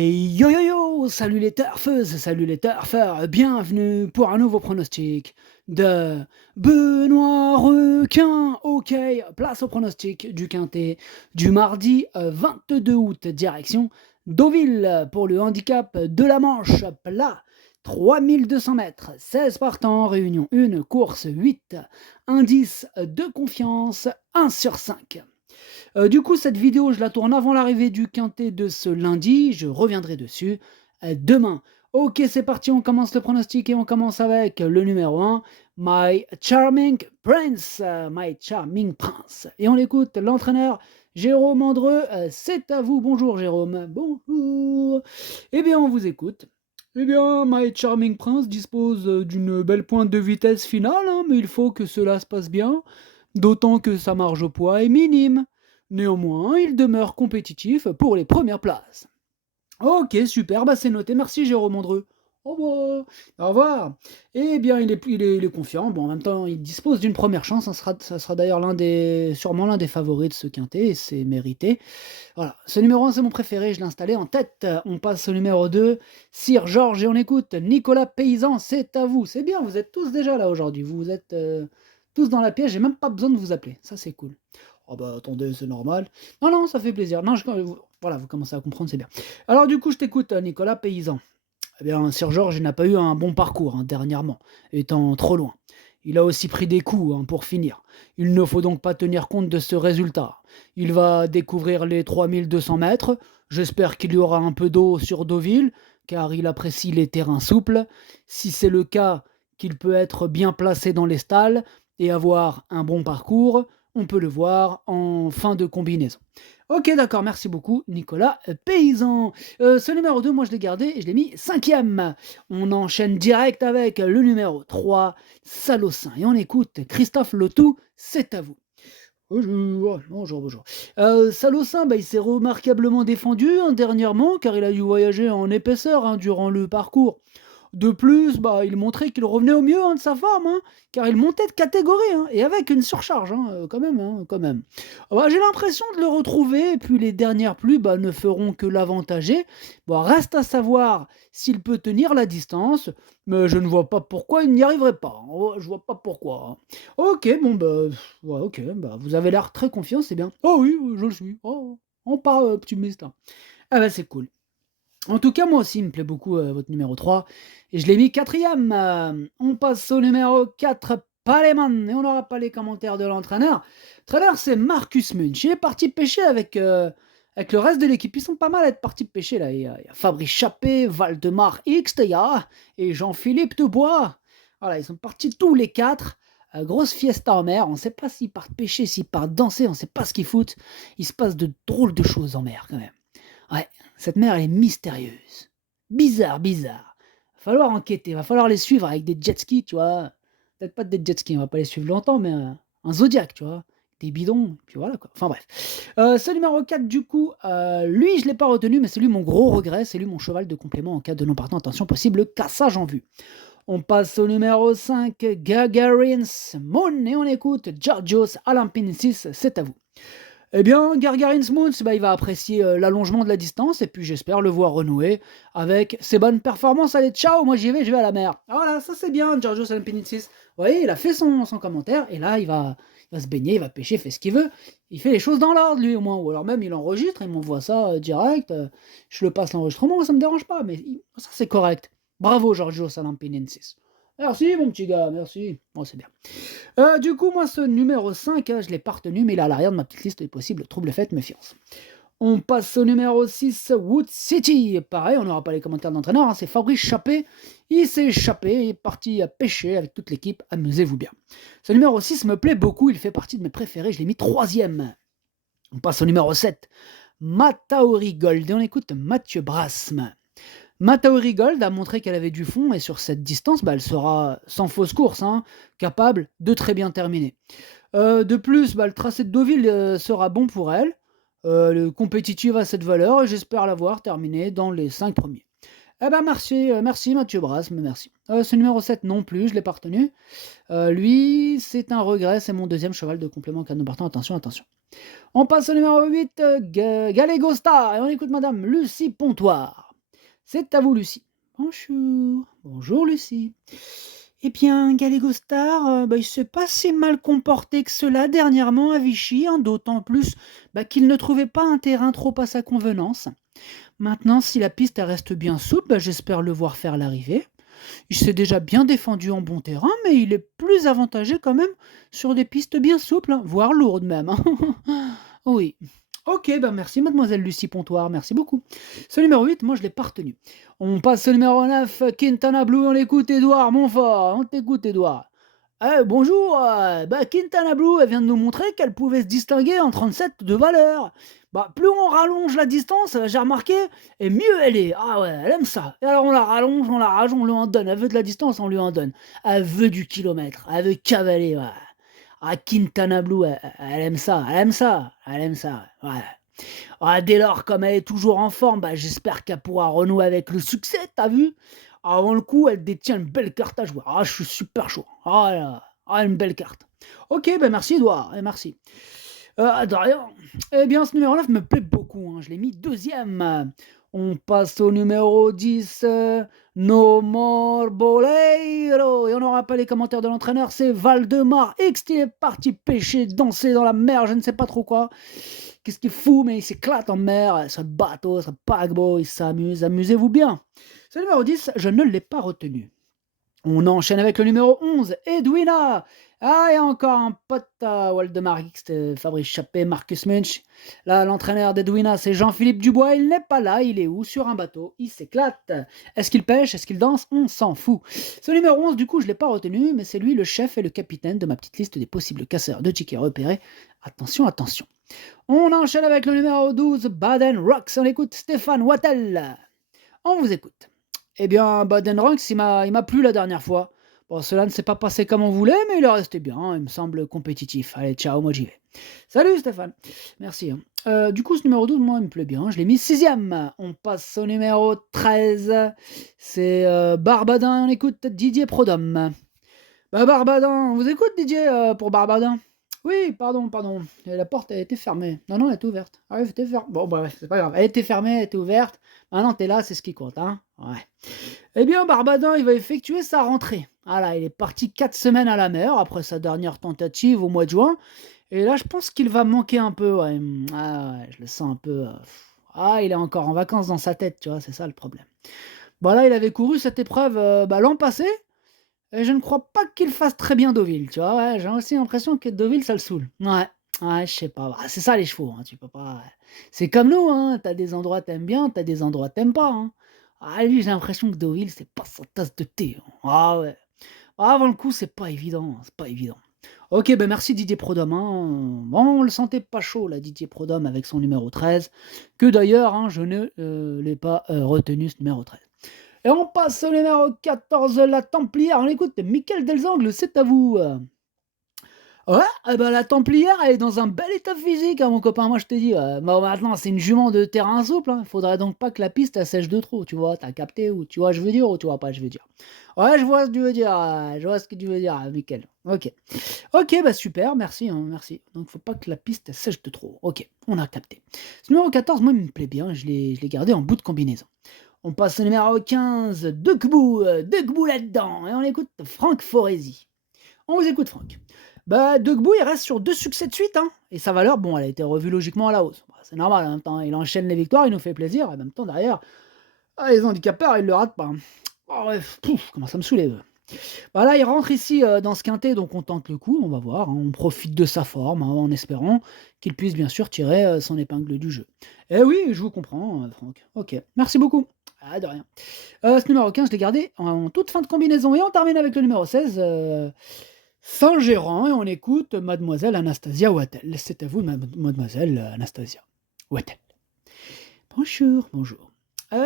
Hey yo yo yo! Salut les turfeuses, salut les turfeurs, bienvenue pour un nouveau pronostic de Benoît Requin. Ok, place au pronostic du Quintet du mardi 22 août, direction Deauville pour le handicap de la Manche, plat 3200 mètres, 16 partants, réunion 1, course 8, indice de confiance 1 sur 5. Du coup, cette vidéo, je la tourne avant l'arrivée du quintet de ce lundi. Je reviendrai dessus demain. Ok, c'est parti, on commence le pronostic et on commence avec le numéro 1, My Charming Prince. My Charming Prince. Et on écoute l'entraîneur Jérôme Andreu. C'est à vous. Bonjour Jérôme. Bonjour. Eh bien, on vous écoute. Eh bien, My Charming Prince dispose d'une belle pointe de vitesse finale, hein, mais il faut que cela se passe bien, d'autant que sa marge au poids est minime. Néanmoins, il demeure compétitif pour les premières places. Ok, super, bah c'est noté. Merci Jérôme Andreu. Au revoir. Au revoir. Eh bien, il est confiant. Bon, en même temps, il dispose d'une première chance. Ça sera d'ailleurs sûrement l'un des favoris de ce quintet, et c'est mérité. Voilà, ce numéro 1, c'est mon préféré, je l'ai installé en tête. On passe au numéro 2, Sir Georges, et on écoute Nicolas Paysan, c'est à vous. C'est bien, vous êtes tous déjà là aujourd'hui. Vous êtes tous dans la pièce, j'ai même pas besoin de vous appeler. Ça, c'est cool. Oh bah attendez, c'est normal. Non, non, ça fait plaisir. Non, voilà, vous commencez à comprendre, c'est bien. Alors du coup, je t'écoute, Nicolas Paysan. Eh bien, Sir Georges n'a pas eu un bon parcours dernièrement, étant trop loin. Il a aussi pris des coups pour finir. Il ne faut donc pas tenir compte de ce résultat. Il va découvrir les 3200 mètres. J'espère qu'il y aura un peu d'eau sur Deauville, car il apprécie les terrains souples. Si c'est le cas, qu'il peut être bien placé dans les stalles et avoir un bon parcours, on peut le voir en fin de combinaison. Ok, d'accord, merci beaucoup, Nicolas Paysan. Ce numéro 2, moi je l'ai gardé et je l'ai mis 5e. On enchaîne direct avec le numéro 3, Salossin. Et on écoute Christophe Lotou, c'est à vous. Bonjour, bonjour, bonjour. Salossin, il s'est remarquablement défendu dernièrement, car il a dû voyager en épaisseur durant le parcours. De plus, il montrait qu'il revenait au mieux de sa forme, car il montait de catégorie, et avec une surcharge, quand même, quand même. J'ai l'impression de le retrouver, et puis les dernières pluies ne feront que l'avantager. Bon, reste à savoir s'il peut tenir la distance, mais je ne vois pas pourquoi il n'y arriverait pas. Je vois pas pourquoi. Ok, bon, ouais, ok, vous avez l'air très confiant, c'est bien. Oh oui, je le suis. Oh, on part optimiste, là. Ah c'est cool. En tout cas, moi aussi, il me plaît beaucoup votre numéro 3. Et je l'ai mis 4e. On passe au numéro 4, Paleman. Et on n'aura pas les commentaires de l'entraîneur. L'entraîneur, c'est Marcus Munch. Il est parti pêcher avec le reste de l'équipe. Ils sont pas mal à être partis pêcher là. Il y a Fabrice Chappé, Valdemar Xteya et Jean-Philippe Dubois. Voilà, ils sont partis tous les 4. Grosse fiesta en mer. On ne sait pas s'ils partent pêcher, s'ils partent danser. On ne sait pas ce qu'ils foutent. Il se passe de drôles de choses en mer quand même. Ouais, cette mer, elle est mystérieuse. Bizarre, bizarre. Va falloir enquêter, va falloir les suivre avec des jet skis, tu vois. Peut-être pas des jet skis, on va pas les suivre longtemps, mais un Zodiac, tu vois. Des bidons, puis voilà quoi. Enfin bref. Ce numéro 4, du coup, lui, je l'ai pas retenu, mais c'est lui mon gros regret, c'est lui mon cheval de complément en cas de non-partant. Attention, possible cassage en vue. On passe au numéro 5, Gagarin's Moon, et on écoute Georgios Alampinensis, c'est à vous. Eh bien, Gargarin Smooth, il va apprécier l'allongement de la distance et puis j'espère le voir renouer avec ses bonnes performances. Allez, ciao, moi j'y vais, je vais à la mer. Ah, voilà, ça c'est bien, Giorgio Salampinitsis. Vous voyez, il a fait son commentaire et là il va se baigner, il va pêcher, il fait ce qu'il veut. Il fait les choses dans l'ordre lui au moins, ou alors même il enregistre, il m'envoie ça direct. Je le passe l'enregistrement, ça me dérange pas, mais ça c'est correct. Bravo Giorgio Salampinensis. Merci mon petit gars, merci. Bon, c'est bien. Du coup, moi, ce numéro 5, je l'ai pas retenu, mais il est à l'arrière de ma petite liste des possibles troubles faites, méfiance. On passe au numéro 6, Wood City. Pareil, on n'aura pas les commentaires d'entraîneur, c'est Fabrice Chappé. Il s'est échappé, il est parti à pêcher avec toute l'équipe, amusez-vous bien. Ce numéro 6 me plaît beaucoup, il fait partie de mes préférés, je l'ai mis 3e. On passe au numéro 7, Mataori Gold, et on écoute Mathieu Brasme. Mataori Gold a montré qu'elle avait du fond et sur cette distance, elle sera sans fausse course, capable de très bien terminer. De plus, le tracé de Deauville sera bon pour elle, le compétitive à cette valeur et j'espère l'avoir terminé dans les 5 premiers. Eh ben merci Mathieu Brasme, merci. Ce numéro 7 non plus, je l'ai pas retenu. Lui, c'est un regret, c'est mon deuxième cheval de complément canon partant, attention, attention. On passe au numéro 8, Galégosta, et on écoute Madame Lucie Pontoire. C'est à vous, Lucie. Bonjour. Bonjour, Lucie. Eh bien, Galego Star, il s'est pas si mal comporté que cela dernièrement à Vichy, hein, d'autant plus qu'il ne trouvait pas un terrain trop à sa convenance. Maintenant, si la piste elle reste bien souple, j'espère le voir faire l'arrivée. Il s'est déjà bien défendu en bon terrain, mais il est plus avantagé quand même sur des pistes bien souples, hein, voire lourdes même, hein. Oui. Ok, merci mademoiselle Lucie Pontoire, merci beaucoup. Ce numéro 8, moi je l'ai pas retenu. On passe au numéro 9, Quintana Blue, on écoute Edouard Montfort, on t'écoute Edouard. Bonjour, Quintana Blue, elle vient de nous montrer qu'elle pouvait se distinguer en 37 de valeur. Plus on rallonge la distance, j'ai remarqué, et mieux elle est. Ah ouais, elle aime ça. Et alors on la rallonge, on la rage, on lui en donne. Elle veut de la distance, on lui en donne. Elle veut du kilomètre, elle veut cavaler, ouais. Ah, Quintana Blue, elle aime ça, elle aime ça, elle aime ça, ouais. Ah, dès lors, comme elle est toujours en forme, j'espère qu'elle pourra renouer avec le succès, t'as vu? Avant le coup, elle détient une belle carte à jouer. Ah, je suis super chaud. Ah là, ah, une belle carte. Ok, merci Edouard, et merci. De rien. Eh bien, ce numéro 9 me plaît beaucoup, hein. Je l'ai mis deuxième. On passe au numéro 10, No More Boleiro. Et on n'aura pas les commentaires de l'entraîneur, c'est Valdemar X qui est parti pêcher, danser dans la mer, je ne sais pas trop quoi. Qu'est-ce qu'il fout, mais il s'éclate en mer, ce bateau, ce paquebot, il s'amuse, amusez-vous bien. Ce numéro 10, je ne l'ai pas retenu. On enchaîne avec le numéro 11, Edwina. Ah, et encore un pote à Waldemar X, Fabrice Chappé, Marcus Munch. Là, l'entraîneur d'Edwina, c'est Jean-Philippe Dubois. Il n'est pas là, il est où? Sur un bateau, il s'éclate. Est-ce qu'il pêche? Est-ce qu'il danse? On s'en fout. Ce numéro 11, du coup, je ne l'ai pas retenu, mais c'est lui le chef et le capitaine de ma petite liste des possibles casseurs de tickets repérés. Attention, attention. On enchaîne avec le numéro 12, Baden Rocks. On écoute Stéphane Wattel. On vous écoute. Eh bien, Baden Rocks, il m'a plu la dernière fois. Bon, cela ne s'est pas passé comme on voulait, mais il est resté bien. Il me semble compétitif. Allez, ciao, moi j'y vais. Salut Stéphane. Merci. Du coup, ce numéro 12, moi, il me plaît bien. Je l'ai mis sixième. On passe au numéro 13. C'est Barbadin. On écoute Didier Prodhomme. Barbadin, on vous écoute Didier pour Barbadin. Oui, pardon. La porte a été fermée. Non, elle était ouverte. Ah oui, elle était fermée. Bon, bref, c'est pas grave. Elle était fermée, elle était ouverte. Maintenant, t'es là, c'est ce qui compte, hein. Ouais. Eh bien, Barbadin, il va effectuer sa rentrée. Voilà, il est parti 4 semaines à la mer après sa dernière tentative au mois de juin. Et là, je pense qu'il va manquer un peu. Ouais. Ah ouais, je le sens un peu. Il est encore en vacances dans sa tête, tu vois, c'est ça le problème. Là, il avait couru cette épreuve l'an passé. Et je ne crois pas qu'il fasse très bien Deauville, tu vois? Ouais, j'ai aussi l'impression que Deauville, ça le saoule. Ouais, je sais pas. C'est ça les chevaux, hein, tu peux pas c'est comme nous, hein, tu des endroits tu aimes bien, tu des endroits tu pas, hein. Lui, j'ai l'impression que Deauville, c'est pas sa tasse de thé, hein. Ah ouais. Avant le coup, c'est pas évident, c'est pas évident. OK, merci Didier Prodhomme, hein. Bon, on le sentait pas chaud là, Didier Prodhomme avec son numéro 13, que d'ailleurs, hein, je ne, l'ai pas, retenu ce numéro 13. Et on passe au numéro 14, la Templière. On écoute Michael Delzangle, c'est à vous. Ouais, la Templière, elle est dans un bel état physique, hein, mon copain. Moi, je te dis, maintenant, c'est une jument de terrain souple. Hein. Faudrait donc pas que la piste elle sèche de trop, tu vois. T'as capté ou tu vois, je veux dire ou tu vois pas, je veux dire. Ouais, je vois ce que tu veux dire. Je vois ce que tu veux dire, Michael. Ok. Ok, super, merci, hein, merci. Donc, faut pas que la piste elle sèche de trop. Ok, on a capté. Ce numéro 14, moi, il me plaît bien. Je l'ai gardé en bout de combinaison. On passe au numéro 15, Degbou là-dedans, et on écoute Franck Foresi. On vous écoute Franck. Degbou, il reste sur 2 succès de suite, hein, et sa valeur, bon, elle a été revue logiquement à la hausse. C'est normal, en même temps, il enchaîne les victoires, il nous fait plaisir, et en même temps, derrière, les handicapeurs, ils le ratent pas. Hein. Oh, bref, comment ça me soulève. Là, il rentre ici dans ce quintet, donc on tente le coup, on va voir, hein, on profite de sa forme, hein, en espérant qu'il puisse bien sûr tirer son épingle du jeu. Eh oui, je vous comprends, Franck. Ok, merci beaucoup. Ah, de rien. Ce numéro 15, je l'ai gardé en toute fin de combinaison. Et on termine avec le numéro 16, Saint-Gérand, et on écoute Mademoiselle Anastasia Wattel. C'est à vous, Mademoiselle Anastasia Wattel. Bonjour.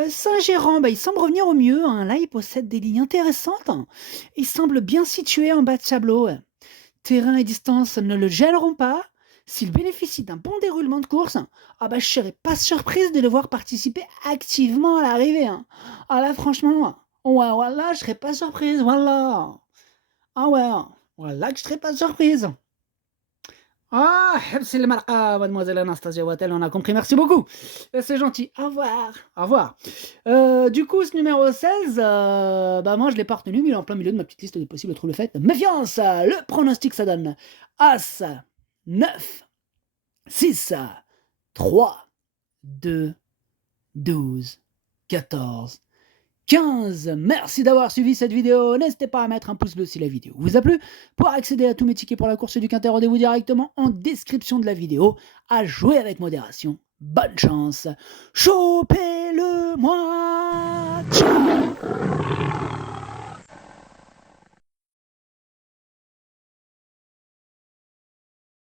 Saint-Gérand, il semble revenir au mieux. Hein. Là, il possède des lignes intéressantes. Hein. Il semble bien situé en bas de tableau. Terrain et distance ne le gêneront pas. S'il bénéficie d'un bon déroulement de course, je serais pas surprise de le voir participer activement à l'arrivée. Hein. Là, franchement, ouais, voilà, je serais pas surprise, voilà. Ah ouais, voilà que je serais pas surprise. Ah, c'est le marqa, mademoiselle Anastasia Wattel, on a compris, merci beaucoup. C'est gentil. Au revoir. Au revoir. Du coup, ce numéro 16, bah, moi, je l'ai pas retenu, mais il est en plein milieu de ma petite liste des possibles troubles faits. Méfiance! Le pronostic, ça donne As, 9, 6, 3, 2, 12, 14, 15. Merci d'avoir suivi cette vidéo. N'hésitez pas à mettre un pouce bleu si la vidéo vous a plu. Pour accéder à tous mes tickets pour la course du Quintet, rendez-vous directement en description de la vidéo. À jouer avec modération. Bonne chance. Chopez-le moi. Ciao.